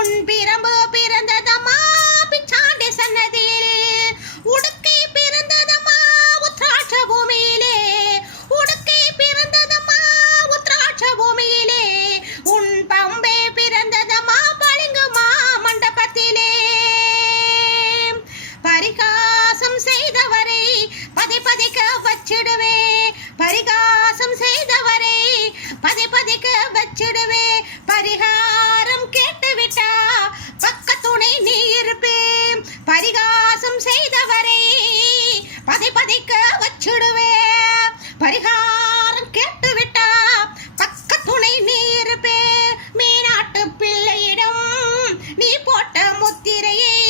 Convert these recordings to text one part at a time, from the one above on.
உன் பிரம்பு பிறந்ததமா பிச்சாண்டி சன்னதியில். உடுக்கை பிறந்ததமா உத்ராட்ச பூமியிலே. உடுக்கை பிறந்ததமா உத்ராட்ச பூமியிலே. உன் பம்பை பிறந்ததமா பளிங்குமா மண்டபத்திலே. பரிகாசம் செய்தவரை பதி பதிக்க வச்சிடுவே. பரிகாசம் செய்தவரை பதி பதிக்க வச்சிடுவே. பரிகாரம் கேட்டு விட்டா பக்கத்துணை நீ இருப்பே மீனாட்டு பிள்ளையிடம். நீ போட்ட முத்திரையை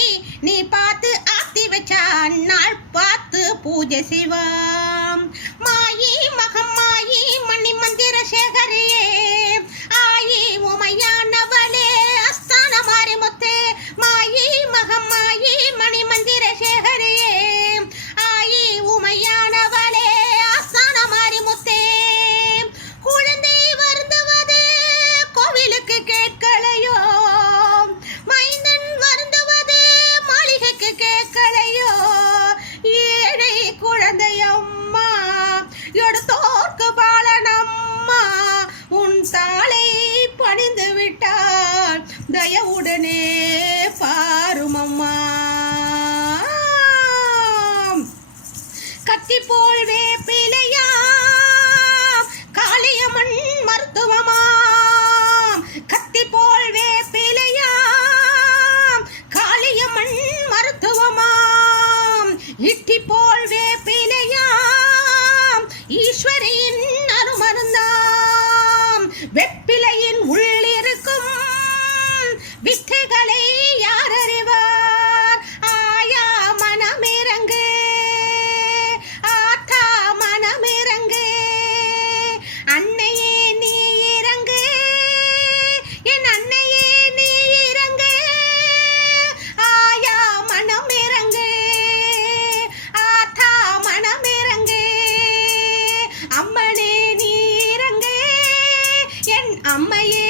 நீ பார்த்து ஆத்தி வச்சா. நாள் பார்த்து பூஜை செய்வாம் একটি পর 上麦耶。